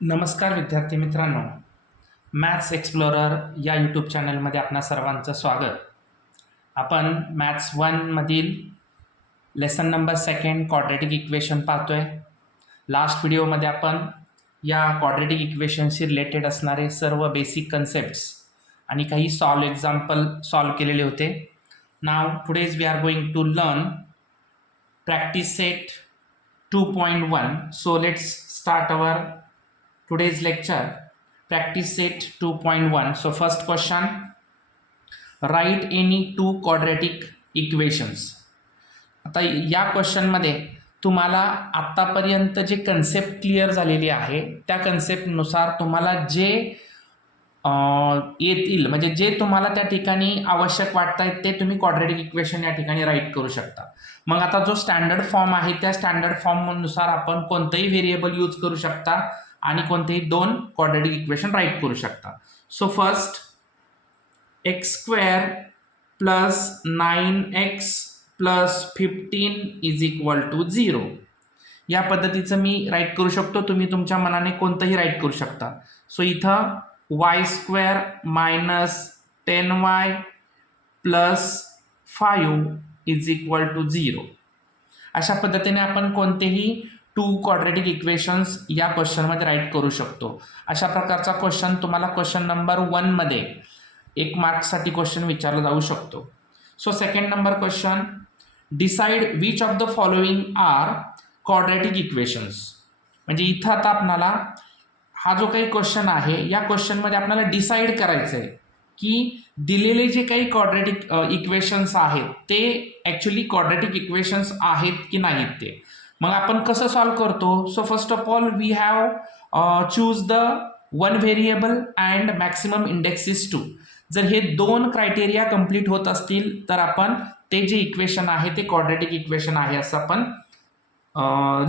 नमस्कार विद्यार्थी मित्रांनो, मॅथ्स एक्सप्लोरर या यूट्यूब चॅनलमध्ये आपणा सर्वांचं स्वागत. आपण मॅथ्स 1मधील लेसन नंबर 2 क्वाड्रॅटिक इक्वेशन पाहतोय. लास्ट व्हिडिओमध्ये आपण या क्वाड्रॅटिक इक्वेशनशी रिलेटेड असणारे सर्व बेसिक कन्सेप्ट्स आणि काही एक्झाम्पल सॉल्व केलेले होते. नाव today's we are going to learn practice set 2.1. So let's start our today's lecture. Practice set 2.1. So first question, write any two quadratic equations. आता या क्वेश्चनमध्ये तुम्हाला आत्तापर्यंत जे कन्सेप्ट क्लिअर झालेली आहे त्या कन्सेप्टनुसार तुम्हाला जे येतील म्हणजे जे तुम्हाला त्या ठिकाणी आवश्यक वाटतात ते तुम्ही क्वाड्रॅटिक इक्वेशन या ठिकाणी राईट करू शकता. मग आता जो स्टँडर्ड फॉर्म आहे त्या स्टँडर्ड फॉर्मनुसार आपण कोणतेही व्हेरिएबल यूज करू शकता आणि कोणतेही दोन क्वाड्रॅटिक इक्वेशन राईट करू शकता. So first x² plus 9x plus 15 is equal to 0 या पद्धतीचं मी राईट करू शकतो. तुम्ही तुमच्या मनाने कोणतंही राईट करू शकता. सो इथं y² minus 10y plus 5 is equal to 0 अशा पद्धतीने आपण कोणतेही टू क्वाड्रॅटिक इक्वेशन्स या क्वेश्चनमध्ये राईट करू शकतो. अशा प्रकारचा क्वेश्चन तुम्हाला क्वेश्चन नंबर 1 मध्ये 1 मार्क्ससाठी क्वेश्चन विचारला जाऊ शकतो. So second number question, decide which of the following are quadratic equations. म्हणजे इथं आता आपल्याला हा जो काही क्वेश्चन आहे या क्वेश्चनमध्ये आपल्याला डिसाईड करायचं आहे की दिलेले जे काही क्वाड्रॅटिक इक्वेशन्स आहेत ते ॲक्च्युली क्वाड्रॅटिक इक्वेशन्स आहेत की नाहीत ते. मग आपण कसं सॉल्व करतो. So first of all we have choose the one variable and maximum index is 2. जर हे दोन क्रायटेरिया कंप्लीट होत असतील तर आपण ते जे इक्वेशन आहे ते क्वाड्रॅटिक इक्वेशन आहे असं आपण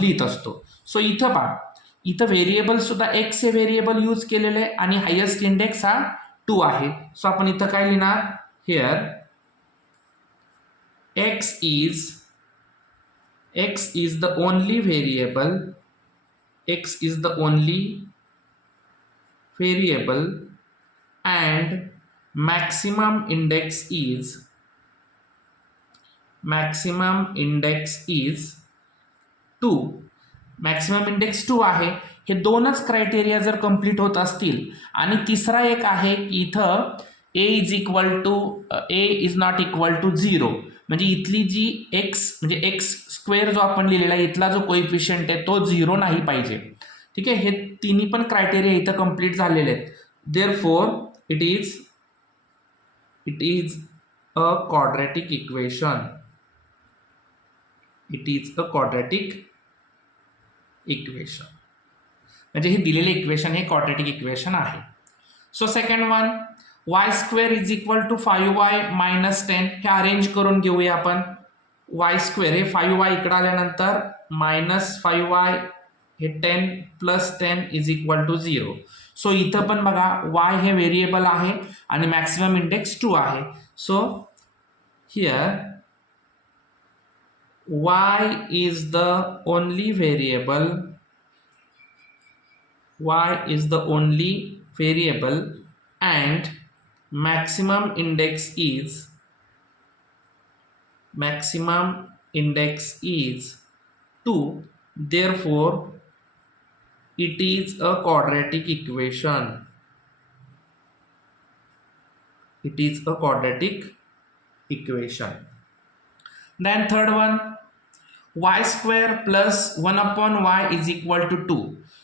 लिहित असतो. सो इथं पहा, इथं व्हेरिएबल सुद्धा एक्स हे व्हेरिएबल यूज केलेलं आहे आणि हायेस्ट इंडेक्स हा 2 आहे. सो आपण इथं काय लिहिणार, here x is the only variable, x is the only variable and maximum index is 2. Maximum index 2 आहे. हे दोनच क्रायटेरिया जर कंप्लीट होत असतील आणि तिसरा एक आहे की इथं a is not equal to 0 म्हणजे इथली जी x म्हणजे x² जो आपण लिहिलेला आहे इथला जो कोइफिशियंट आहे तो 0 नाही पाहिजे. ठीक आहे, हे तिन्ही पण क्रायटेरिया इथं कंप्लीट झालेले आहेत. Therefore it is a quadratic equation. It is a quadratic equation म्हणजे हे दिलेले इक्वेशन हे क्वाड्रॅटिक इक्वेशन आहे. So second one, y² is equal to 5y minus 10. हे अरेंज करून घेऊया आपण. y² हे 5y इकडे आल्यानंतर मायनस 5y हे 10 plus 10 is equal to 0. So इथं पण बघा y हे व्हेरिएबल आहे आणि मॅक्सिमम इंडेक्स 2 आहे. So here y is the only variable, and maximum index is 2. Therefore it is a quadratic equation. It is a quadratic equation. Then third one, y² plus 1/y is equal to 2.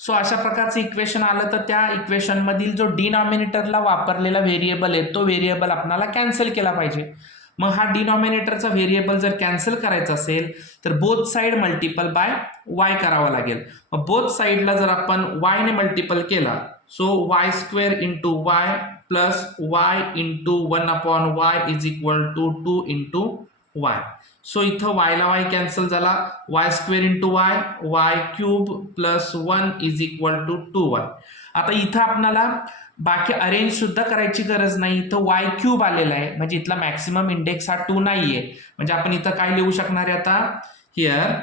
So अशा प्रकारचं equation आलं तर त्या इक्वेशनमधील जो डिनॉमिनेटरला वापरलेला variable आहे तो variable आपल्याला कॅन्सल केला पाहिजे. मग हा डिनॉमिनेटरचा व्हेरिएबल जर कॅन्सल करायचा असेल तर both side multiple bye y करावा लागेल. मग बोथ साईडला जर आपण y ने मल्टिपल केला so y² into y plus y into 1/y is equal to 2 into y. So इथं y ला y कॅन्सल झाला, y² into y³ plus 1 is equal to 2y. आता इथं आपल्याला बाकी अरेंज सुद्धा करायची गरज नाही. इथं y³ आलेला आहे म्हणजे इथला मॅक्सिमम इंडेक्स हा 2 नाहीये. म्हणजे आपण इथं काय लिहू शकणार आहे आता, here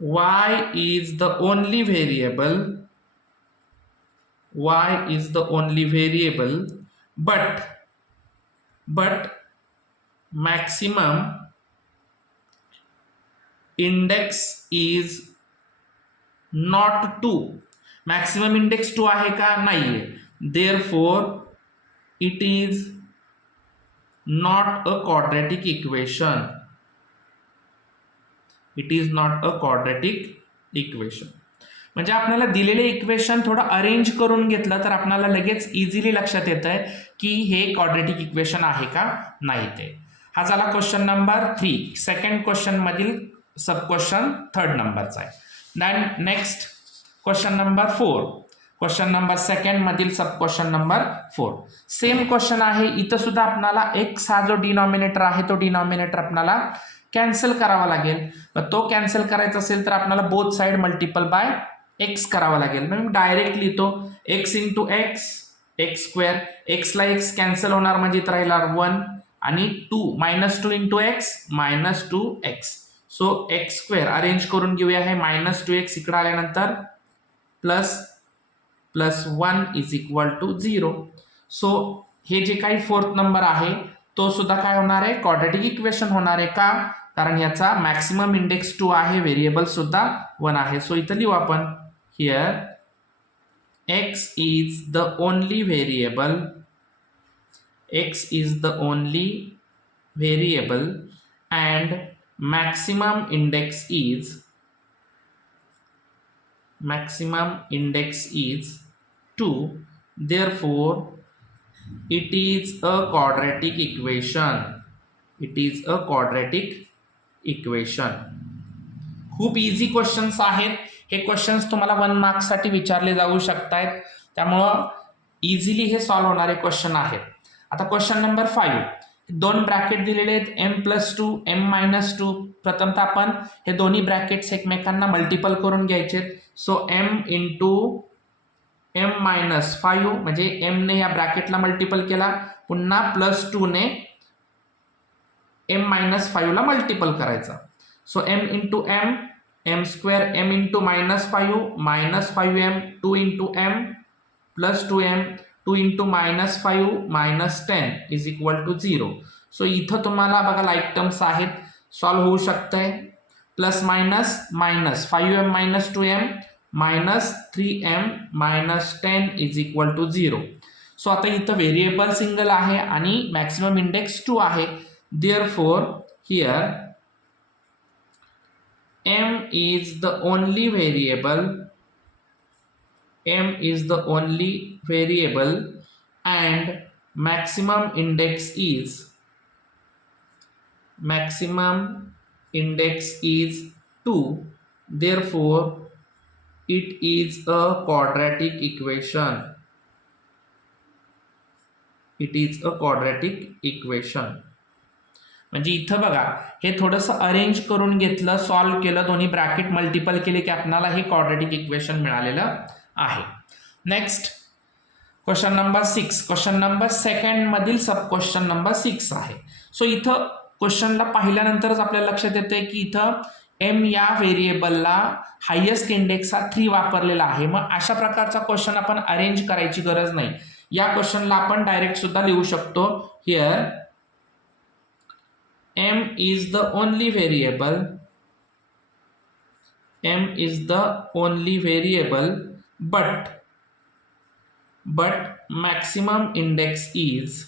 y is the only variable, y is the only variable, but maximum index is not 2. Maximum index 2 आहे का? नाहीये. Therefore it is not a quadratic equation. It is not a quadratic equation. म्हणजे आपल्याला दिलेले equation थोडं arrange करून घेतलं तर आपल्याला लगेच इझिली लक्षात येत आहे की हे क्वाड्रेटिक इक्वेशन आहे का नाही ते. हा झाला क्वेश्चन नंबर 3. सेकंड क्वेश्चन मधील सब क्वेश्चन थर्ड नंबरचा आहे. Then next question number 4. Question number second मधील sub question number 4. Same question आहे. इथं सुद्धा आपल्याला एक्स हा जो डिनॉमिनेटर आहे तो डिनॉमिनेटर आपल्याला कॅन्सल करावा लागेल. तो कॅन्सल करायचा असेल तर आपल्याला both side multiple by x करावा लागेल. मी डायरेक्ट लिहितो x into x, x square. एक्सला एक्स कॅन्सल होणार म्हणजे इथं राहिला 1 आणि 2 -2 into x -2x. So x square arrange करून घेऊया. हे -2x इकडे आल्यानंतर plus 1 is equal to 0. So हे जे काही फोर्थ नंबर आहे तो सुद्धा काय होणार आहे? क्वाड्रेटिक इक्वेशन होणार आहे. का? कारण याचा मॅक्सिमम इंडेक्स 2 आहे, व्हेरिएबल सुद्धा 1 आहे. सो इथं लिहू आपण here x is the only variable, x is the only variable and maximum index is 2. Therefore it is a quadratic equation. It is a quadratic equation. खूप इझी क्वेश्चन्स आहेत. हे questions तुम्हाला 1 marks साठी विचारले जाऊ शकतात, त्यामुळं इझिली हे सॉल्व्ह होणारे क्वेश्चन आहेत. आता क्वेश्चन नंबर 5. 2 ब्रॅकेट दिलेले आहेत m+2 m-2. प्रथमतः आपण हे दोन्ही ब्रॅकेट्स एकमेकांना मल्टिपल करून घ्यायचे. सो m इंटू m-5 म्हणजे m ने या ब्रॅकेटला मल्टिपल केला, पुन्हा +2 ने m-5 ला मल्टिपल करायचा. So m into m, m square, m into -5 -5m, 2 into m plus 2m, 2 into -5 -10 is equal to 0. So इथं तुम्हाला बघा लाईक टर्म्स आहेत, सॉल्व्ह होऊ शकतंय. Plus minus minus 5m - 2m -3m -10 is equal to 0. So आता इथं variable single आहे आणि मॅक्सिमम इंडेक्स 2 आहे. Therefore here m is the only variable, m is the only variable and maximum index is 2. Therefore it is a quadratic equation. It is a quadratic equation. म्हणजे इथं बघा हे थोडंसं arrange करून घेतलं, सॉल्व्ह केलं, दोन्ही ब्रॅकेट मल्टिपल केले की आपल्याला हे क्वाड्रेटिक इक्वेशन मिळालेलं आहे. Next question number 6. Question number second मधील सब क्वेश्चन नंबर 6 आहे. सो इथं क्वेश्चनला पाहिल्यानंतरच आपल्याला लक्षात येते की इथं m या व्हेरिएबलला हायेस्ट इंडेक्स हा 3 वापरलेला आहे. मग अशा प्रकारचा क्वेश्चन आपण अरेंज करायची गरज नाही. या क्वेश्चनला आपण डायरेक्ट सुद्धा लिहू शकतो. Here m is the only variable, m is the only variable, but maximum index is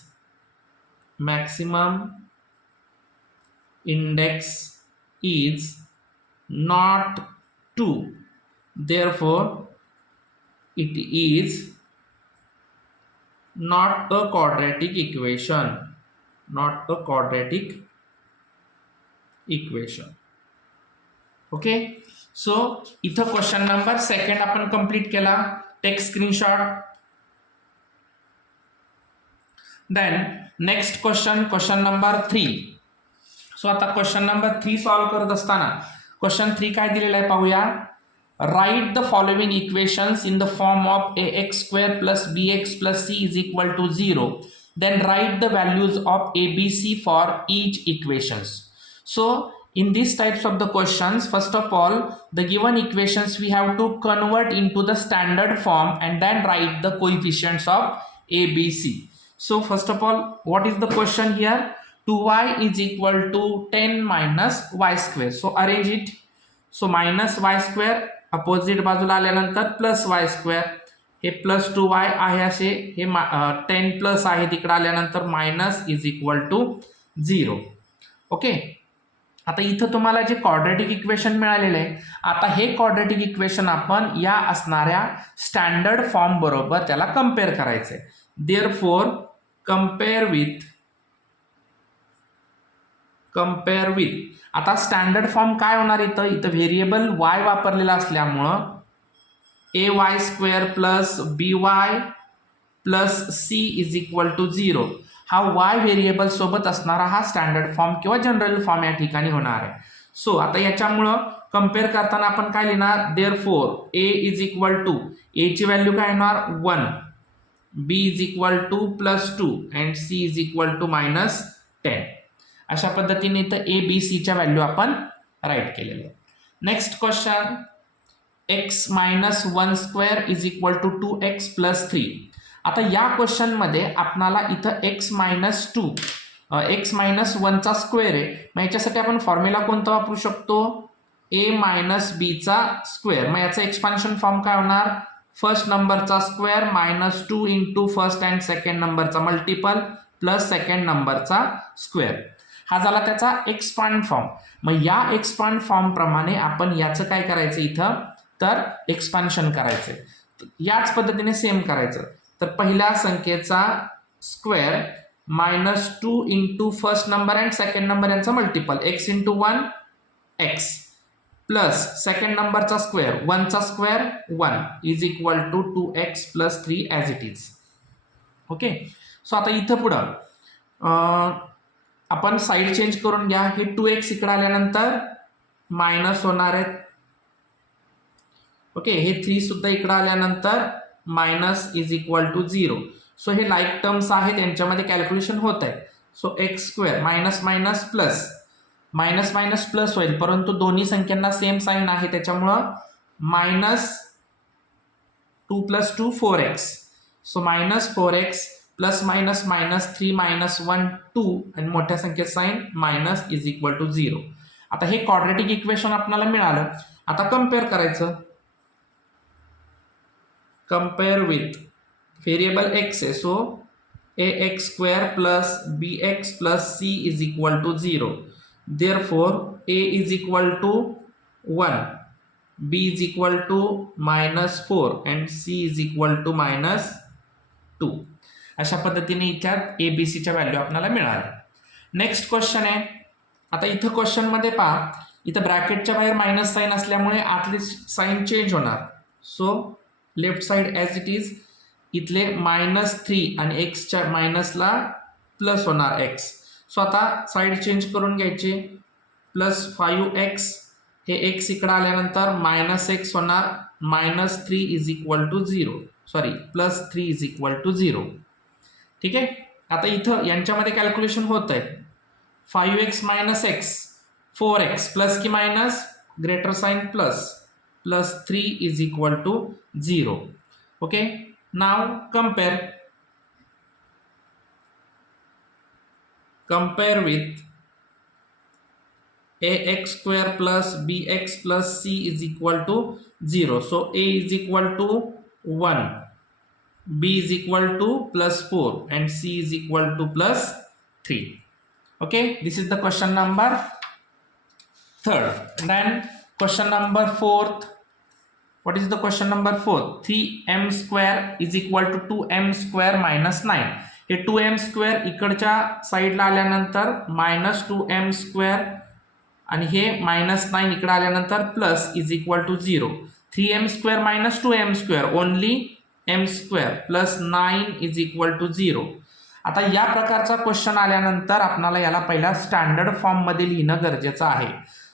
not 2. Therefore it is not a quadratic equation. Not a quadratic equation. Okay. So इथं question number second आपण complete केला. Take screenshot. Then next question number 3. So आता question number 3 solve करत असताना question 3 काय दिलेलं आहे पाहूया. Write the following equations in the form of ax² + bx + c is equal to 0. Then write the values of abc for each equations. So In these types of the questions, first of all, the given equations we have to convert into the standard form and then write the coefficients of A, B, C. So first of all, what is the question here? 2y is equal to 10 minus y square. So arrange it. So minus y square opposite बाजूला आल्यानंतर plus Y square, हे plus 2y आहे असे, हे 10 plus आहे तिकडे आल्यानंतर minus is equal to 0. Okay. आता इथं तुम्हाला जे क्वाड्रॅटिक इक्वेशन मिळालेलं आहे, आता हे क्वाड्रॅटिक इक्वेशन आपण या असणाऱ्या स्टँडर्ड फॉर्म बरोबर त्याला कम्पेअर करायचंय. देअरफॉर कम्पेअर विथ आता स्टँडर्ड फॉर्म काय होणार, इथं व्हेरिएबल y वापरलेला असल्यामुळं ay square plus by plus c is equal to 0 हा y व्हेरिएबल सोबत असणारा हा स्टँडर्ड फॉर्म किंवा जनरल फॉर्म या ठिकाणी होणार आहे. सो आता याच्यामुळं कम्पेअर करताना आपण काय लिहिणार, therefore a is equal to, a ची व्हॅल्यू काय होणार 1, b is equal to plus 2 and c is equal to minus 10. अशा पद्धतीने इथं a b c च्या व्हॅल्यू आपण राईट केलेले. Next question, x minus 1 square is equal to 2x plus 3. आता या क्वेश्चनमध्ये आपणाला इथं x मायनस 2 x मायनस 1चा स्क्वेअर आहे, मग याच्यासाठी आपण फॉर्म्युला कोणता वापरू शकतो, a मायनस बीचा स्क्वेअर. मग याचा एक्सपान्शन फॉर्म काय होणार, फर्स्ट नंबरचा square minus 2 into first and second नंबरचा मल्टिपल प्लस सेकंड नंबरचा स्क्वेअर. हा झाला त्याचा एक्सपांड फॉर्म. मग या एक्सपांड फॉर्म प्रमाणे आपण याचं काय करायचं इथं, तर एक्सपान्शन करायचं. याच पद्धतीने सेम करायचं. तर पहिल्या संख्येचा square minus 2 into first number and second number यांचा multiple x into 1 x plus second नंबरचा स्क्वेअर 1चा square 1 is equal to 2x plus 3 as it is. Okay. So आता इथं पुढं आपण साईड चेंज करून घ्या. हे 2x इकडे आल्यानंतर मायनस होणार आहेत. ओके. हे 3 सुद्धा इकडे आल्यानंतर minus is equal to 0. So हे लाईक टर्म्स आहेत, यांच्यामध्ये कॅल्क्युलेशन होत आहे. So x square minus minus plus, minus minus plus होईल, परंतु दोन्ही संख्यांना सेम साईन आहे त्याच्यामुळं minus 2 plus 2 4x. So minus 4x plus minus minus 3 minus 1 2 आणि मोठ्या संख्येत sign minus is equal to 0. आता हे क्वाड्रॅटिक इक्वेशन आपल्याला मिळालं. आता कम्पेअर करायचं. कंपेयर विथ वेरिएबल x है, so ax square plus bx plus c is equal to 0. Therefore a is equal to 1, b is equal to minus 4 and c is equal to minus 2. अशा पद्धतीने इथ्यात a b c च्या value आपल्याला मिळाल्या. Next question आहे. आता इथं क्वेश्चनमध्ये पहा, इथं ब्रॅकेटच्या बाहेर मायनस साईन असल्यामुळे आतली साईन चेंज होणार. So left side as it is, इथले मायनस 3 आणि एक्सच्या मायनसला प्लस होणार एक्स. सो आता साईड चेंज करून घ्यायचे. प्लस 5x, हे एक्स इकडे आल्यानंतर मायनस एक्स होणार, minus 3 is equal to 0, sorry plus 3 is equal to 0. ठीक आहे. आता इथं यांच्यामध्ये कॅल्क्युलेशन होत आहे. 5x मायनस एक्स 4x प्लस की minus greater sign plus plus 3 is equal to 0. Okay, now compare with ax square plus bx plus c is equal to 0. So a is equal to 1, b is equal to plus 4 and c is equal to plus 3. Okay, this is the question number 3rd. Then question number 4th. What is the question number 4? 3m square is equal to 2m square minus 9. हे 2m square इकडच्या साईडला आल्यानंतर minus 2m square आणि हे minus 9 इकडे आल्यानंतर plus is equal to 0. 3m square minus 2m square only m square plus 9 is equal to 0. आता या प्रकारचा क्वेश्चन आल्यानंतर आपल्याला याला पहिला स्टँडर्ड फॉर्म मध्ये लिहिणं गरजेचं आहे.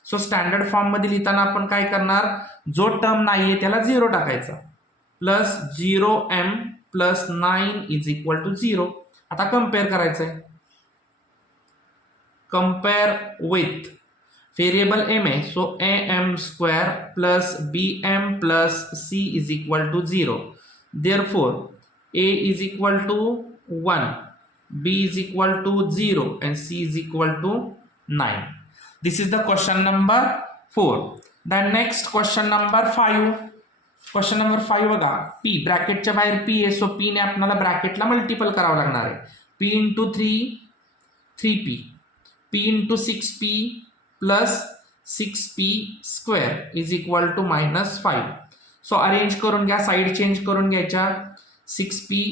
सो स्टँडर्ड फॉर्म मध्ये लिहिताना आपण काय करणार, जो टर्म नाहीये त्याला 0 टाकायचा. Plus 0m plus 9 is equal to 0. आता कम्पेअर करायचंय. कंपेअर विथ व्हेरिएबल एम आहे, so am square plus bm plus c is equal to 0. Therefore a is equal to 1, b is equal to 0 and c is equal to 9. This is the question number 4. Then next question number 5. Question number 5 बघा, p ब्रॅकेटच्या बाहेर p आहे, so p ने आपल्याला ब्रॅकेटला multiple करावं लागणार आहे. p into 3p, p into 6p plus 6p square is equal to -5. So arrange करून घ्या, साईड चेंज करून घ्यायच्या. 6p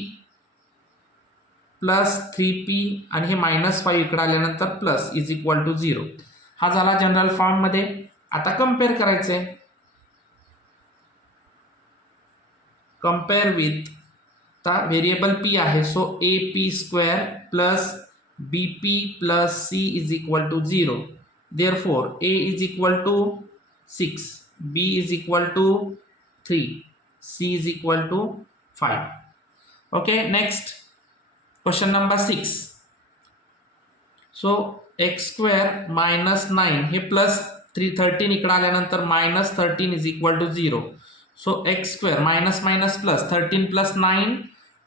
प्लस 3p आणि हे -5 इकडे आल्यानंतर प्लस इज इक्वल टू 0. हा झाला जनरल फॉर्म मध्ये. आता कम्पेअर करायचंय. कम्पेअर विथ व्हेरिएबल p आहे, so ap square plus bp plus c is equal to 0. Therefore a is equal to 6, b is equal to 3, c is equal to 5. Okay, next question number 6. So x square minus 9 हे plus 13 इकडे आल्यानंतर -13 is equal to 0. So x square minus minus plus 13 plus 9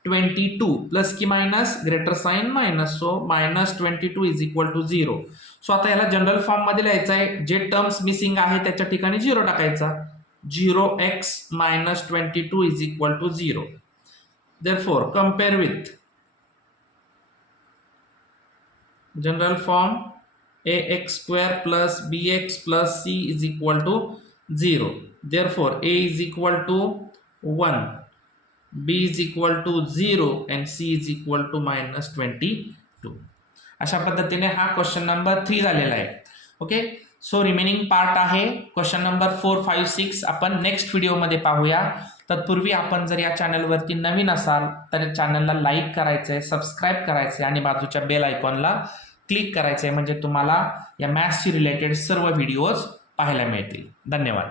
22 plus की minus greater sign minus, so -22 is equal to 0. So आता याला general form मध्ये लिहायचं आहे. जे टर्म्स मिसिंग आहे त्याच्या ठिकाणी 0 टाकायचा. 0x minus 22 is equal to 0. Therefore compare with general form ax square plus bx plus c is equal to 0. Therefore a is equal to 1, b is equal to 0 and c is equal to -22. अशा पद्धतीने हा question number 3 झालेला आहे. Okay, so remaining part आहे question number 4, 5, 6 आपण next व्हिडिओमध्ये पाहूया. तत्पूर्वी आपण जर या चॅनलवरती नवीन असाल तर चॅनलला लाईक करायचं आहे, सबस्क्राईब करायचं आहे आणि बाजूच्या बेल आयकॉनला क्लिक करायचं आहे, म्हणजे तुम्हाला या मॅथ्सशी रिलेटेड सर्व व्हिडिओज पाहायला मिळतील. धन्यवाद.